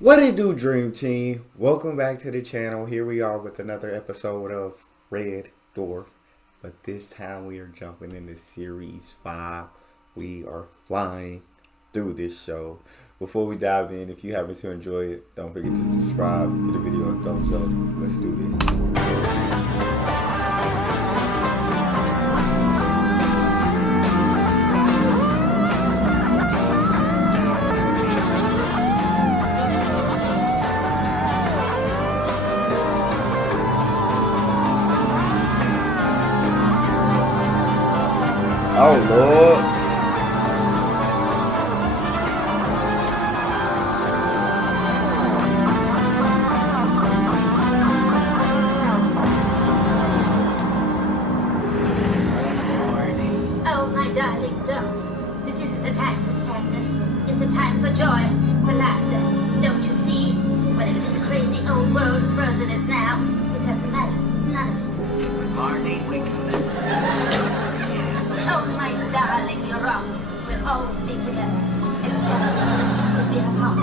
What it do, Dream Team? Welcome back to the channel. Here we are with another episode of Red Dwarf. But this time we are jumping into Series 5. We are flying through this show. Before we dive in, if you happen to enjoy it, don't forget to subscribe, give the video a thumbs up. Let's do this. Oh Lord. Oh, my darling, don't. This isn't a time for sadness. It's a time for joy, for laughter. Don't you see? Whatever this crazy old world frozen is now, it doesn't matter. None of it. Marty, we can Oh, my darling, you're wrong. We'll always be together. It's just we'll be apart.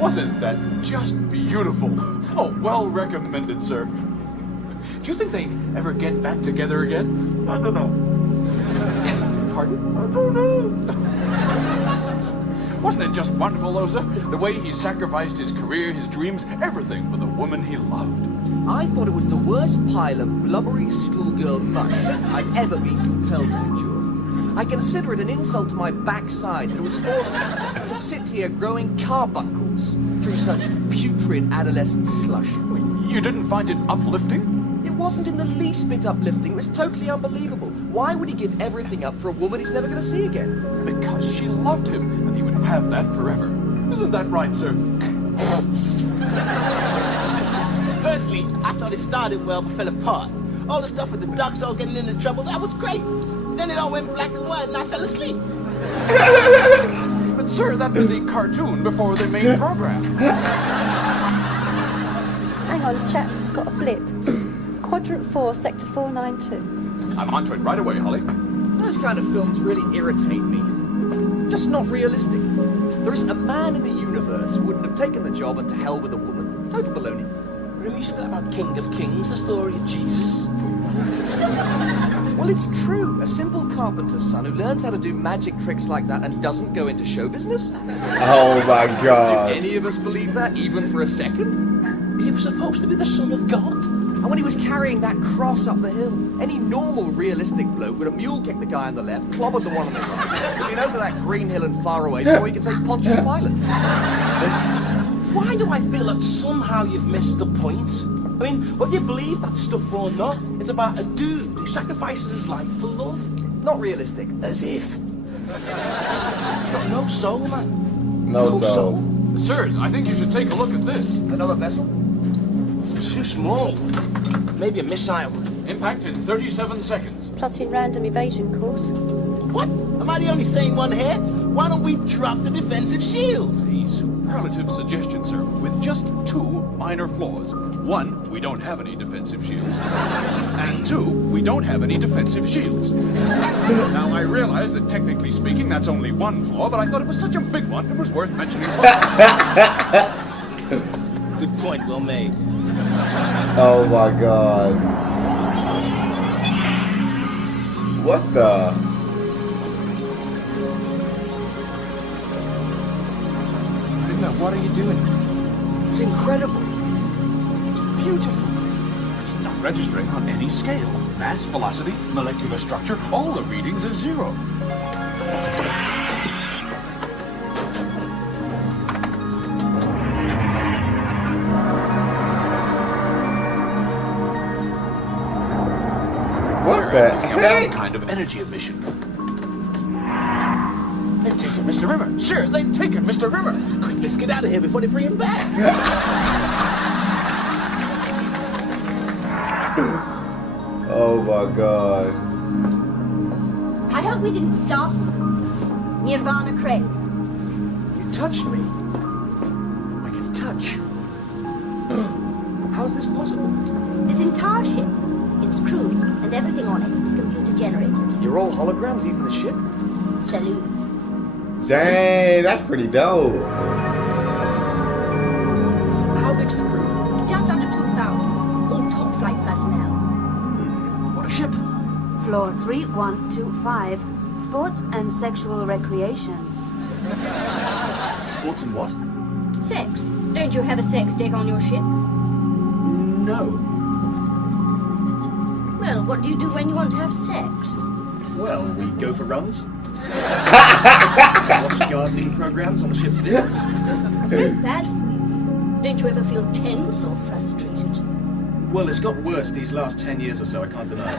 Wasn't that just beautiful? Oh, well recommended, sir. Do you think they ever get back together again? I don't know. Pardon? I don't know. Wasn't it just wonderful, though, sir? The way he sacrificed his career, his dreams, everything for the woman he loved. I thought it was the worst pile of blubbery schoolgirl mush I've ever been compelled to endure. I consider it an insult to my backside that it was forced to sit here growing carbuncles through such putrid adolescent slush. You didn't find it uplifting? It wasn't in the least bit uplifting. It was totally unbelievable. Why would he give everything up for a woman he's never going to see again? Because she loved him, and he would have that forever. Isn't that right, sir? Personally, I thought it started well but fell apart. All the stuff with the ducks all getting into trouble, that was great. Then it all went black and white and I fell asleep. But, sir, that was the cartoon before the main program. Hang on, chaps, I've got a blip. Quadrant 4, Sector 492. I'm onto it right away, Holly. Those kind of films really irritate me. Just not realistic. There isn't a man in the universe who wouldn't have taken the job and to hell with a woman. Total baloney. Remember you said that about King of Kings, the story of Jesus? Well, it's true. A simple carpenter's son who learns how to do magic tricks like that and doesn't go into show business? Oh my Do God. any of us believe that, even for a second? He was supposed to be the son of God. And when he was carrying that cross up the hill, any normal, realistic bloke would have mule-kicked the guy on the left, clobbered the one on the right, been over that green hill and far away before he could say Pontius Pilate. Why do I feel that somehow you've missed the point? I mean, whether you believe that stuff or not, it's about a dude who sacrifices his life for love. Not realistic. As if. Got no soul, man. No soul. Sir, I think you should take a look at this. Another vessel? It's too small. Maybe a missile. Impact in 37 seconds. Plotting random evasion course. What? Am I the only sane one here? Why don't we drop the defensive shields? The superlative suggestion, sir, with just two minor flaws. One, we don't have any defensive shields. And two, we don't have any defensive shields. Now, I realize that technically speaking, that's only one flaw, but I thought it was such a big one, it was worth mentioning twice. Good point, well made. Oh my God. What the? What are you doing? It's incredible. It's beautiful. It's not registering on any scale. Mass, velocity, molecular structure, all the readings are zero. What the Some heck? kind of energy emission. They've taken Mr. Rimmer. Sir, they've taken Mr. Rimmer. Quick, let's get out of here before they bring him back. Oh my God. I hope we didn't stop. Nirvana Craig. You touched me. I can touch. How's this possible? This entire ship, its crew, and everything on it is computer generated. You're all holograms, even the ship? Saloon. Dang, that's pretty dope. How big's the crew? Just under 2,000. All top flight personnel. What a ship. Floor 3125. Sports and sexual recreation. Sports and what? Sex. Don't you have a sex deck on your ship? No. Well, what do you do when you want to have sex? Well, we go for runs. Watch gardening programs on the ship's deck. That's very bad for you. Don't you ever feel tense or frustrated? Well, it's got worse these last 10 years or so, I can't deny it.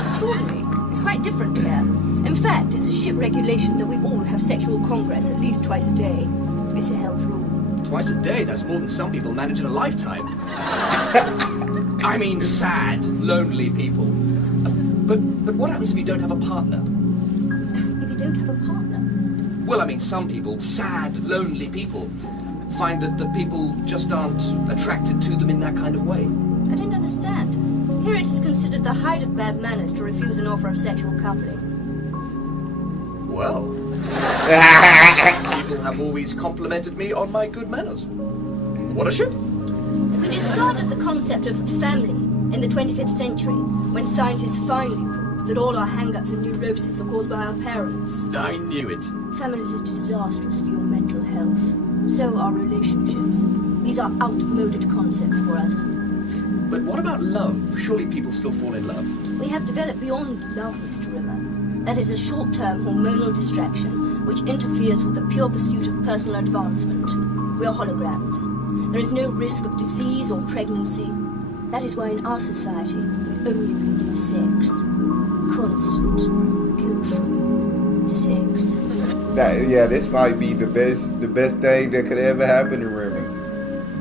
Extraordinary. It's quite different here. In fact, it's a ship regulation that we all have sexual congress at least twice a day. It's a health rule. Twice a day, that's more than some people manage in a lifetime. I mean sad, lonely people. But what happens if you don't have a partner? If you don't have a partner? Well, I mean, some people, sad, lonely people, find that people just aren't attracted to them in that kind of way. I don't understand. Here it is considered the height of bad manners to refuse an offer of sexual coupling. Well, people have always complimented me on my good manners. What a ship! We discarded the concept of family in the 25th century when scientists finally proved that all our hang-ups and neuroses are caused by our parents. I knew it. Families are disastrous for your mental health. So are relationships. These are outmoded concepts for us. But what about love? Surely people still fall in love. We have developed beyond love, Mr. Rimmer. That is a short-term hormonal distraction which interferes with the pure pursuit of personal advancement. We are holograms. There is no risk of disease or pregnancy. That is why in our society we only believe in sex. Constant, guilt-free sex. This might be the best thing that could ever happen to Rimmer.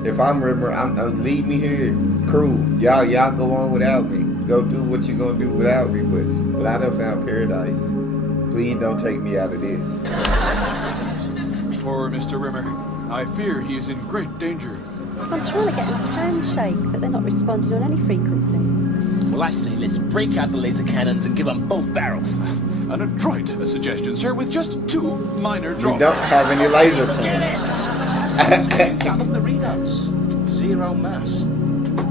If I'm Rimmer, leave me here. Crew, y'all go on without me. Go do what you're gonna do without me, but I done found paradise. Please don't take me out of this. Poor Mr. Rimmer. I fear he is in great danger. I'm trying to get them to handshake, but they're not responding on any frequency. Well, I say let's break out the laser cannons and give them both barrels. An adroit suggestion, sir, with just 2 minor We drawbacks. don't have any laser points. Gather the readouts. 0 mass.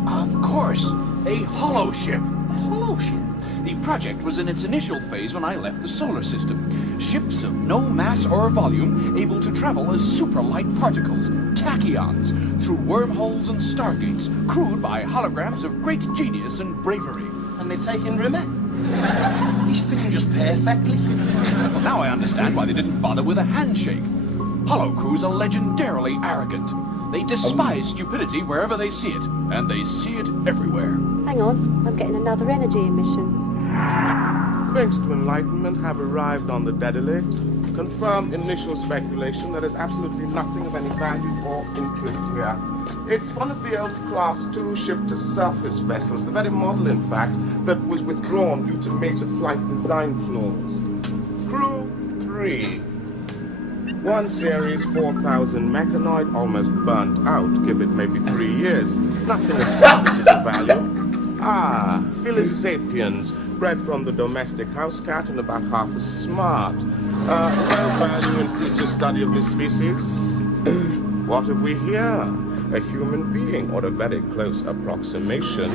Of course, a Holoship. Holoship? The project was in its initial phase when I left the solar system. Ships of no mass or volume able to travel as superlight particles, tachyons, through wormholes and stargates, crewed by holograms of great genius and bravery. And they've taken Rimmer? He should fit in just perfectly. Well, now I understand why they didn't bother with a handshake. Holo crews are legendarily arrogant. They despise stupidity wherever they see it, and they see it everywhere. Hang on, I'm getting another energy emission. Links to Enlightenment have arrived on the Daedalus. Confirmed initial speculation that there's absolutely nothing of any value or interest here. It's one of the old Class 2 ship-to-surface vessels, the very model, in fact, that was withdrawn due to major flight design flaws. Crew 3. 1 series, 4,000 mechanoid, almost burnt out. Give it maybe 3 years. Nothing of serviceable value. Philisapiens, bred from the domestic house cat and about half as smart. No value in future study of this species. What have we here? A human being, or a very close approximation.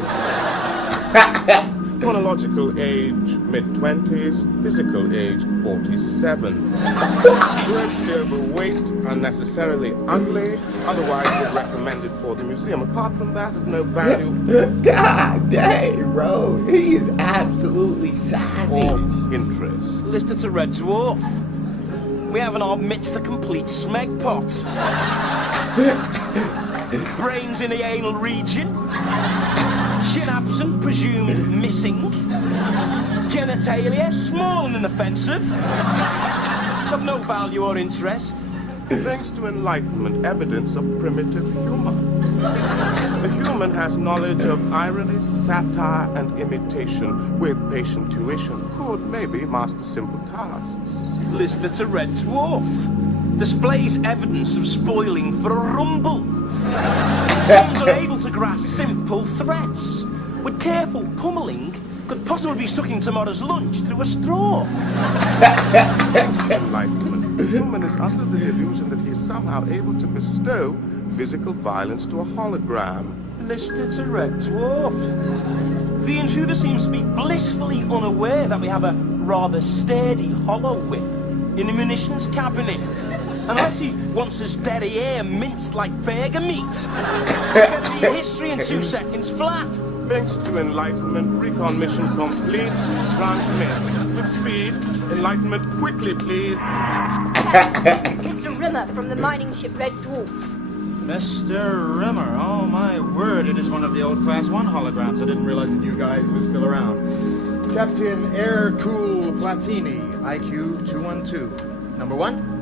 Chronological age, mid-20s. Physical age, 47. Grossly overweight, unnecessarily ugly. Otherwise, would recommend it for the museum. Apart from that, of no value. God dang, bro. He is absolutely savage. Or interest. Listed as a red dwarf. We have in our midst a complete smeg pot. Brains in the anal region. Chin absent, presumed missing. Genitalia, small and inoffensive. Of no value or interest. Thanks to Enlightenment, evidence of primitive humor. The human has knowledge of irony, satire, and imitation. With patient tuition, could maybe master simple tasks. Listed as a red dwarf. Displays evidence of spoiling for a rumble. Seems unable to grasp simple threats. With careful pummeling, could possibly be sucking tomorrow's lunch through a straw. Enlightenment. The human is under the illusion that he is somehow able to bestow physical violence to a hologram. Lister to Red Dwarf. The intruder seems to be blissfully unaware that we have a rather sturdy hollow whip in the munitions cabinet. Unless he wants his daddy air minced like burger meat. Get me a history in 2 seconds flat. Thanks to Enlightenment, recon mission complete. Transmit. With speed. Enlightenment, quickly, please. Mr. Rimmer from the mining ship Red Dwarf. Mr. Rimmer, oh my word, it is one of the old Class 1 holograms. I didn't realize that you guys were still around. Captain Air Cool Platini, IQ 212. Number 1?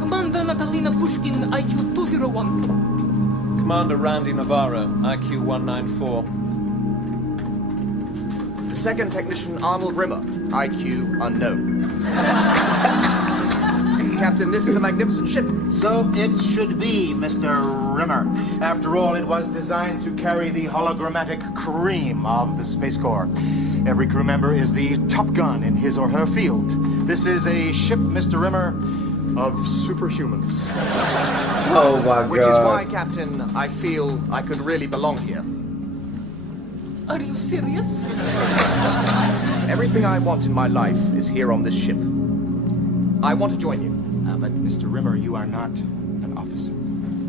Commander Natalina Pushkin, IQ 201. Commander Randy Navarro, IQ 194. The second technician Arnold Rimmer, IQ unknown. Captain, this is a magnificent ship. So it should be, Mr. Rimmer. After all, it was designed to carry the hologrammatic cream of the Space Corps. Every crew member is the top gun in his or her field. This is a ship, Mr. Rimmer, of superhumans. Oh my God. Which is why, Captain, I feel I could really belong here. Are you serious? Everything I want in my life is here on this ship. I want to join you. But Mr. Rimmer, you are not an officer.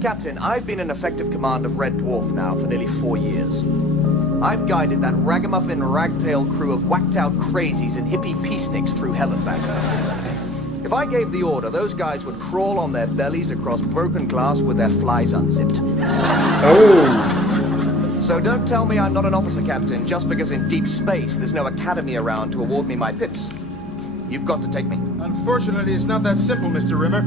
Captain, I've been an effective command of Red Dwarf now for nearly 4 years. I've guided that ragamuffin ragtail crew of whacked-out crazies and hippie peaceniks through hell and back. If I gave the order, those guys would crawl on their bellies across broken glass with their flies unzipped. Oh! So don't tell me I'm not an officer, Captain, just because in deep space there's no academy around to award me my pips. You've got to take me. Unfortunately, it's not that simple, Mr. Rimmer.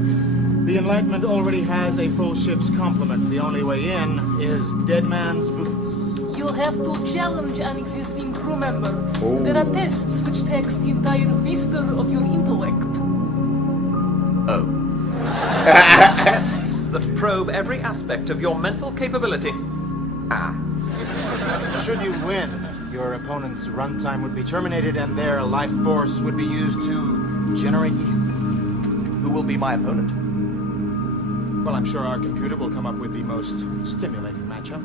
The Enlightenment already has a full ship's complement. The only way in is dead man's boots. You'll have to challenge an existing crew member. There are tests which test the entire vista of your intellect. Oh. Tests that probe every aspect of your mental capability. Ah. Should you win, your opponent's runtime would be terminated and their life force would be used to generate you. Who will be my opponent? Well, I'm sure our computer will come up with the most stimulating matchup.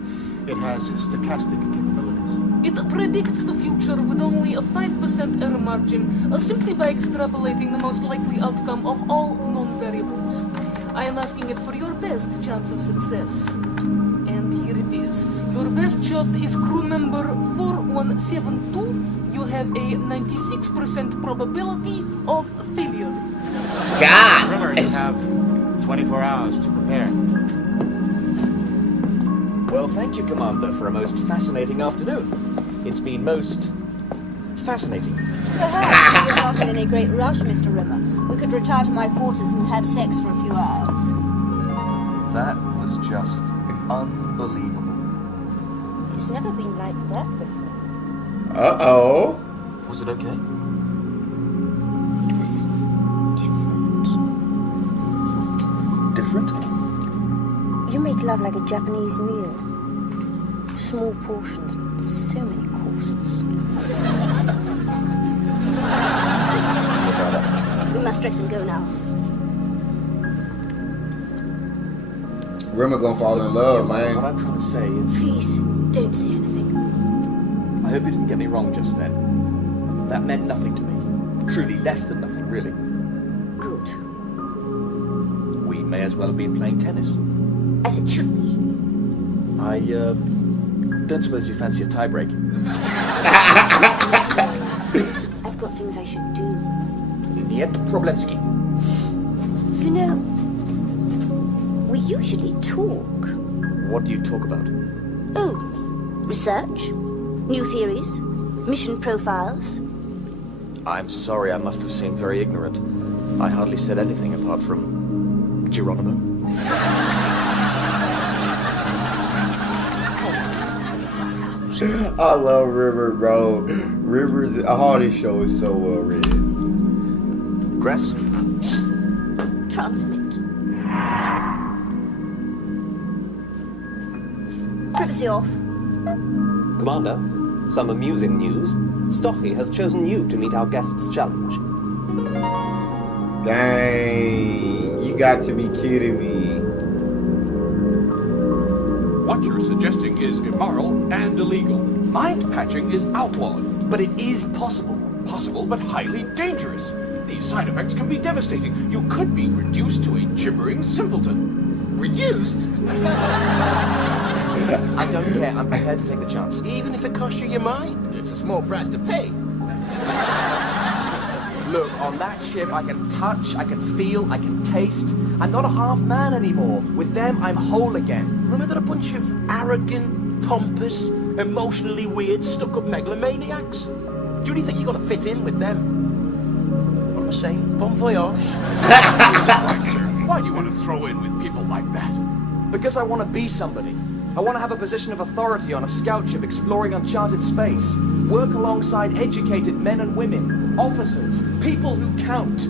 It has stochastic capabilities. It predicts the future with only a 5% error margin, simply by extrapolating the most likely outcome of all known variables. I am asking it for your best chance of success. And here it is. Your best shot is crew member 4172. You have a 96% probability of failure. God! Remember, you have 24 hours to prepare. Well, thank you, Commander, for a most fascinating afternoon. It's been most fascinating. Perhaps you're not in any great rush, Mr. Rimmer. We could retire to my quarters and have sex for a few hours. That was just unbelievable. It's never been like that before. Uh-oh. Was it okay? It was different. Different? You make love like a Japanese meal. Small portions, but so many courses. We must dress and go now. Rimmer gonna fall in love, man. What I'm trying to say is... Please, don't say anything. I hope you didn't get me wrong just then. That meant nothing to me. Truly less than nothing, really. Good. We may as well have been playing tennis. As it should be. I, don't suppose you fancy a tiebreak? I've got things I should do. Niet Problensky. You know, we usually talk. What do you talk about? Oh, research, new theories, mission profiles. I'm sorry, I must have seemed very ignorant. I hardly said anything apart from Geronimo. I love River, bro. River's all this show is so well written. Dress? Transmit. Privacy off. Commander, some amusing news. Stochy has chosen you to meet our guest's challenge. Dang. You got to be kidding me. What you're suggesting is immoral and illegal. Mind patching is outlawed. But it is possible. Possible, but highly dangerous. These side effects can be devastating. You could be reduced to a gibbering simpleton. Reduced? I don't care. I'm prepared to take the chance. Even if it costs you your mind? It's a small price to pay. Look, on that ship, I can touch, I can feel, I can taste. I'm not a half man anymore. With them, I'm whole again. Remember they're a bunch of arrogant, pompous, emotionally weird, stuck-up megalomaniacs? Do you really think you're going to fit in with them? What am I saying? Bon voyage. Why do you want to throw in with people like that? Because I want to be somebody. I want to have a position of authority on a scout ship exploring uncharted space. Work alongside educated men and women, officers, people who count.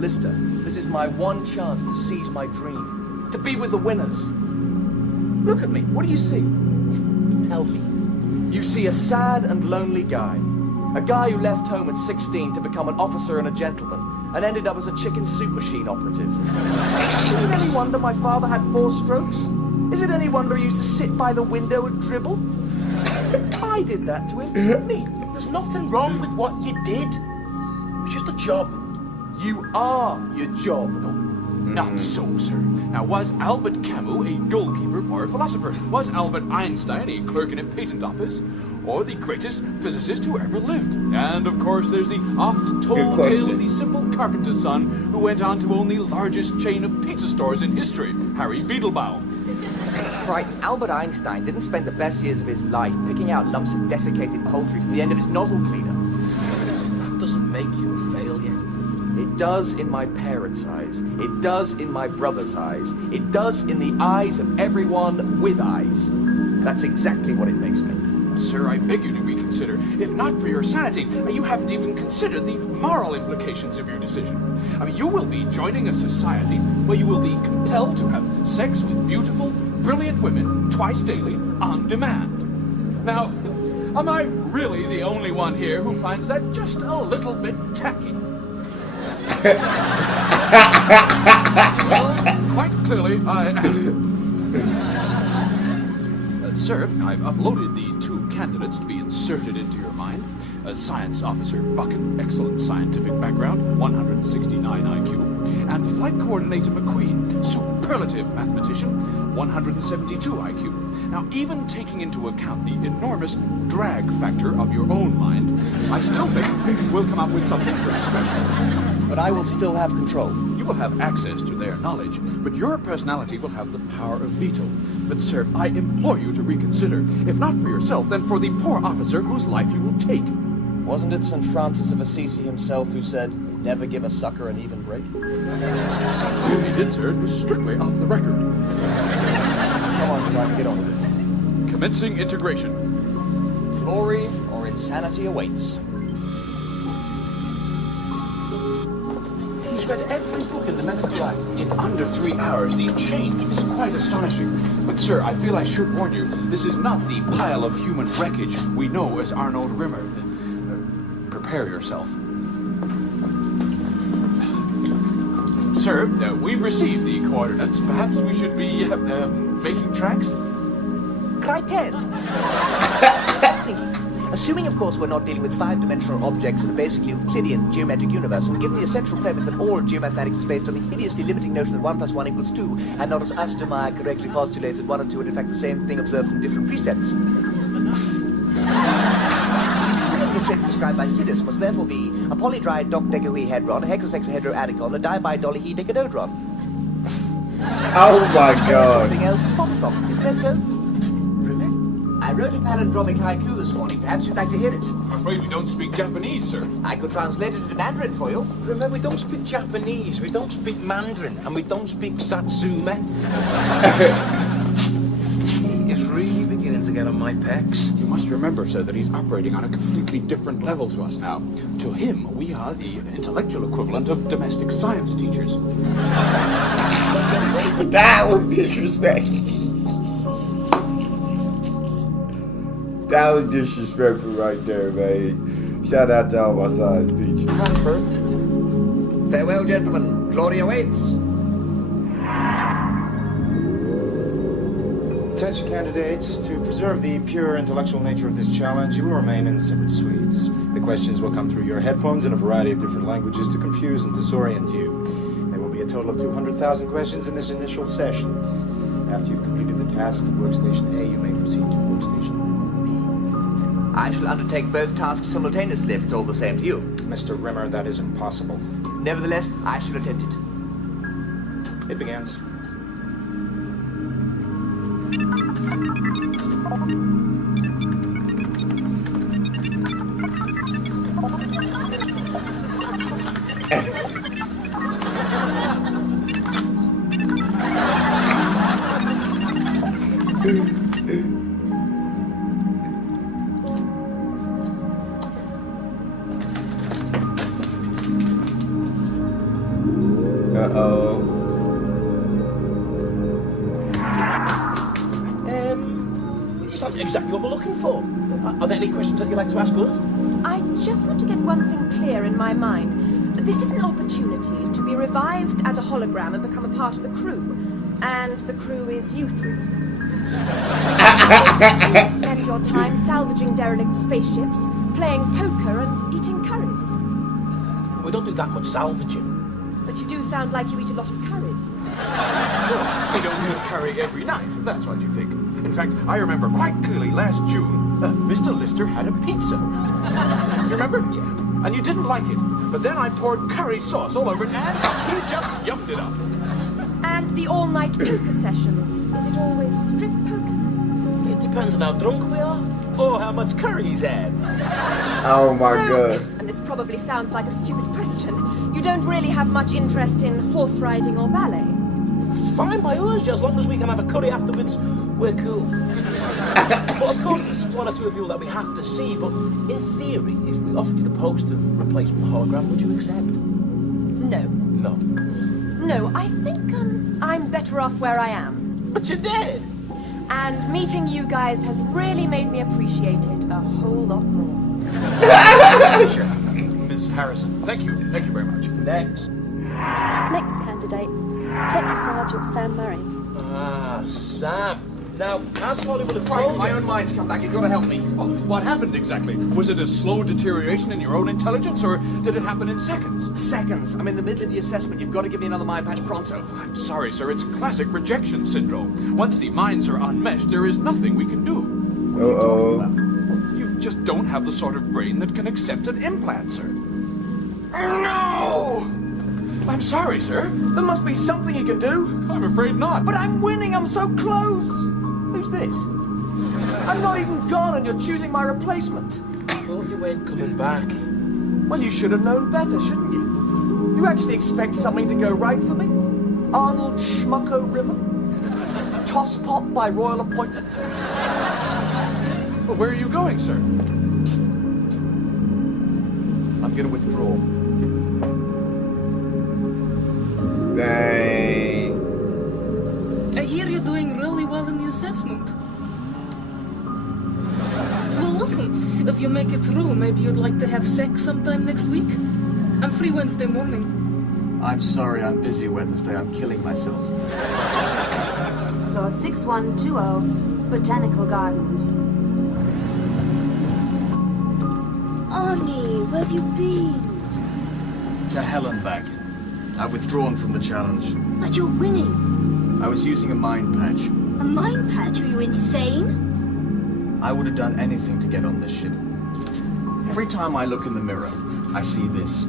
Lister, this is my one chance to seize my dream. To be with the winners. Look at me. What do you see? Tell me. You see a sad and lonely guy. A guy who left home at 16 to become an officer and a gentleman, and ended up as a chicken soup machine operative. Is it any wonder my father had 4 strokes? Is it any wonder he used to sit by the window and dribble? I did that to him. Me, there's nothing wrong with what you did. It was just a job. You are your job. Not so, sir. Now, was Albert Camus a goalkeeper or a philosopher? Was Albert Einstein a clerk in a patent office? Or the greatest physicist who ever lived? And, of course, there's the oft-told tale of the simple carpenter's son who went on to own the largest chain of pizza stores in history, Harry Beetlebaum. Right, Albert Einstein didn't spend the best years of his life picking out lumps of desiccated poultry from the end of his nozzle cleaner. That doesn't make you a failure. It does in my parents' eyes. It does in my brother's eyes. It does in the eyes of everyone with eyes. That's exactly what it makes me. Sir, I beg you to reconsider. If not for your sanity, you haven't even considered the moral implications of your decision. I mean, you will be joining a society where you will be compelled to have sex with beautiful, brilliant women twice daily on demand. Now, am I really the only one here who finds that just a little bit tacky? Well, quite clearly, I am. Sir, I've uploaded the 2 candidates to be inserted into your mind. Science Officer Buchan, excellent scientific background, 169 IQ. And Flight Coordinator McQueen, superlative mathematician, 172 IQ. Now, even taking into account the enormous drag factor of your own mind, I still think we'll come up with something pretty special. But I will still have control. You will have access to their knowledge, but your personality will have the power of veto. But, sir, I implore you to reconsider. If not for yourself, then for the poor officer whose life you will take. Wasn't it St. Francis of Assisi himself who said, never give a sucker an even break? If he did, sir, it was strictly off the record. Come on, Clark, get on with it. Commencing integration. Glory or insanity awaits. He's read every book in the medical life. In under 3 hours, the change is quite astonishing. But, sir, I feel I should warn you, this is not the pile of human wreckage we know as Arnold Rimmer. Prepare yourself. Sir, we've received the coordinates. Perhaps we should be making tracks? Criterion. Assuming, of course, we're not dealing with 5-dimensional objects in a basically Euclidean geometric universe, and given the essential premise that all geomathematics is based on the hideously limiting notion that 1 + 1 = 2, and not as Astromeyer correctly postulates that 1 and 2 are in fact the same thing observed from different precepts. The shape described by Sidus must therefore be a polydried docdecalohedron, a hexahexahedroadicon, a dibidolihedecadodron. Oh my god. Everything else is poppycock, isn't that so? I wrote a palindromic haiku this morning. Perhaps you'd like to hear it. I'm afraid we don't speak Japanese, sir. I could translate it into Mandarin for you. Remember, we don't speak Japanese, we don't speak Mandarin, and we don't speak Satsume. He is really beginning to get on my pecs. You must remember, sir, that he's operating on a completely different level to us now. To him, we are the intellectual equivalent of domestic science teachers. That was disrespect. That was disrespectful right there, man. Shout out to all my science teachers. Transfer. Farewell, gentlemen. Glory awaits. Attention candidates, to preserve the pure intellectual nature of this challenge, you will remain in separate suites. The questions will come through your headphones in a variety of different languages to confuse and disorient you. There will be a total of 200,000 questions in this initial session. After you've completed the tasks at Workstation A, you may proceed to Workstation B. I shall undertake both tasks simultaneously if it's all the same to you. Mr. Rimmer, that is impossible. Nevertheless, I shall attempt it. It begins. Is that exactly what we're looking for? Are there any questions that you'd like to ask us? I just want to get one thing clear in my mind. This is an opportunity to be revived as a hologram and become a part of the crew. And the crew is you three. You spend your time salvaging derelict spaceships, playing poker and eating curries. We don't do that much salvaging. But you do sound like you eat a lot of curries. We don't eat curry every night, if that's what you think. In fact, I remember quite clearly last June, Mr. Lister had a pizza. You remember? Yeah. And you didn't like it. But then I poured curry sauce all over it, and he just yummed it up. And the all-night poker sessions, is it always strip poker? It depends on how drunk we are, or how much curry he's had. Oh my god. And this probably sounds like a stupid question. You don't really have much interest in horse riding or ballet? It's fine by us, as long as we can have a curry afterwards, we're cool. But of course there's one or two of you that we have to see, but in theory, if we offered you the post of replacement hologram, would you accept? No. No. No, I think I'm better off where I am. But you did! And meeting you guys has really made me appreciate it a whole lot more. Sure. Miss Harrison, thank you. Thank you very much. Next. Next candidate, Detective Sergeant Sam Murray. Ah, Sam. Now, as Holly would have Right, told my you... own mind's come back. You've got to help me. Well, what happened exactly? Was it a slow deterioration in your own intelligence, or did it happen in seconds? Seconds. I'm in the middle of the assessment. You've got to give me another mind patch pronto. I'm sorry, sir. It's classic rejection syndrome. Once the minds are unmeshed, there is nothing we can do. What are you talking about? Well, you just don't have the sort of brain that can accept an implant, sir. No! I'm sorry, sir. There must be something you can do. I'm afraid not. But I'm winning. I'm so close. Who's this? I'm not even gone and you're choosing my replacement. I thought you weren't coming back. Well, you should have known better, shouldn't you? You actually expect something to go right for me? Arnold Schmucko Rimmer? Tosspot by royal appointment? Well, where are you going, sir? I'm going to withdraw. Dang. I hear you're doing really well in the assessment. Well, listen, if you make it through, maybe you'd like to have sex sometime next week? I'm free Wednesday morning. I'm sorry, I'm busy Wednesday. I'm killing myself. Floor 6120, Botanical Gardens. Arnie, where have you been? To hell and back. I've withdrawn from the challenge. But you're winning. I was using a mind patch. A mind patch? Are you insane? I would have done anything to get on this ship. Every time I look in the mirror, I see this.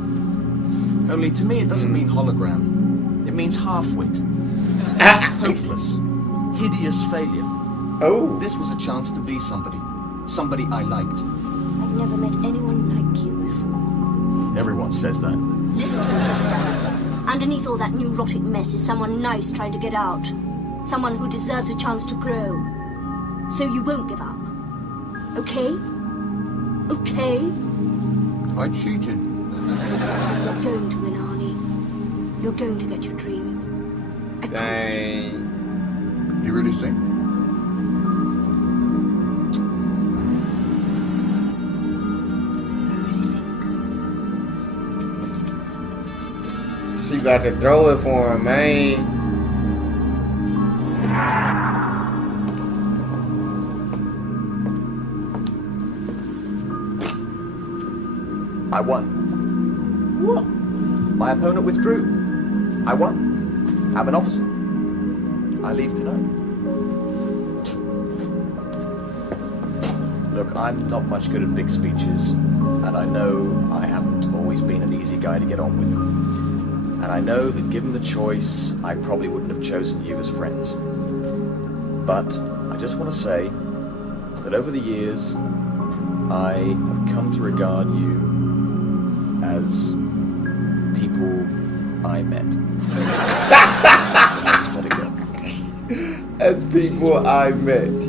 Only to me it doesn't mean hologram. It means half-wit. Hopeless. Hideous failure. Oh. This was a chance to be somebody. Somebody I liked. I've never met anyone like you before. Everyone says that. Listen to me, mister. Underneath all that neurotic mess is someone nice trying to get out. Someone who deserves a chance to grow. So you won't give up. Okay? Okay? I cheated. You're going to win, Arnie. You're going to get your dream. I promise you. Dang. You really think? I really think. about to throw it for him, man. I won. What? My opponent withdrew. I won. I'm an officer. I leave tonight. Look, I'm not much good at big speeches, and I know I haven't always been an easy guy to get on with. And I know that given the choice, I probably wouldn't have chosen you as friends. But I just want to say that over the years, I have come to regard you as people I met. Just let it go. As people I met.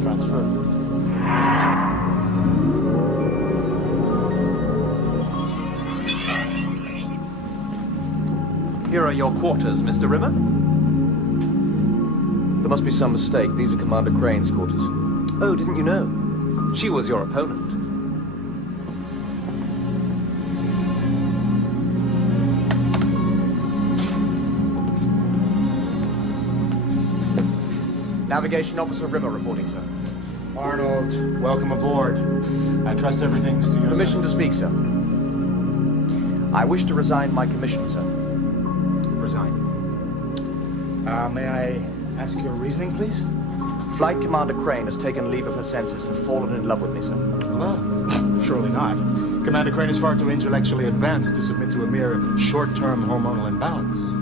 Transfer. Here are your quarters, Mr. Rimmer. There must be some mistake. These are Commander Crane's quarters. Oh, didn't you know? She was your opponent. Navigation Officer Rimmer reporting, sir. Arnold, welcome aboard. I trust everything's to your Permission to speak, sir. I wish to resign my commission, sir. Resign. May I ask your reasoning, please? Flight Commander Crane has taken leave of her senses and fallen in love with me, sir. Love? Surely not. Commander Crane is far too intellectually advanced to submit to a mere short-term hormonal imbalance.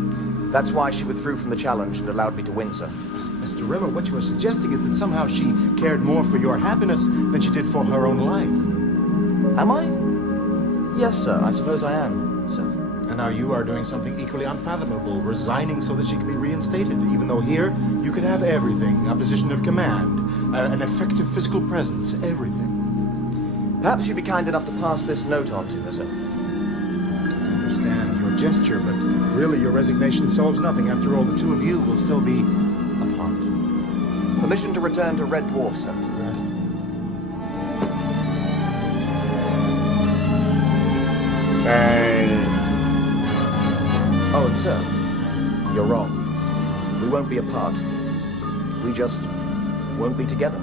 That's why she withdrew from the challenge and allowed me to win, sir. Mr. Rimmer, what you are suggesting is that somehow she cared more for your happiness than she did for her own life. Am I? Yes, sir. I suppose I am, sir. And now you are doing something equally unfathomable, resigning so that she can be reinstated, even though here you could have everything, a position of command, an effective physical presence, everything. Perhaps you'd be kind enough to pass this note on to her, sir. I understand your gesture, but really your resignation solves nothing. After all, the two of you will still be apart. Permission to return to Red Dwarf, sir. Dang. Oh, and sir, you're wrong. We won't be apart. We just won't be together.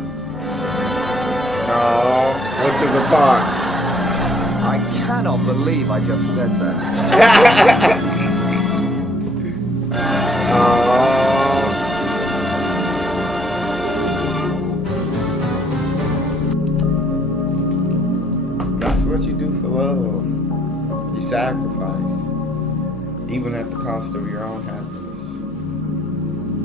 Oh, what's his apart? I cannot believe I just said that. That's what you do for love. You sacrifice. Even at the cost of your own happiness.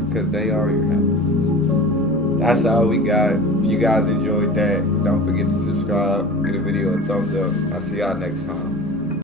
Because they are your happiness. That's all we got. If you guys enjoyed that, don't forget to subscribe, give the video a thumbs up. I'll see y'all next time.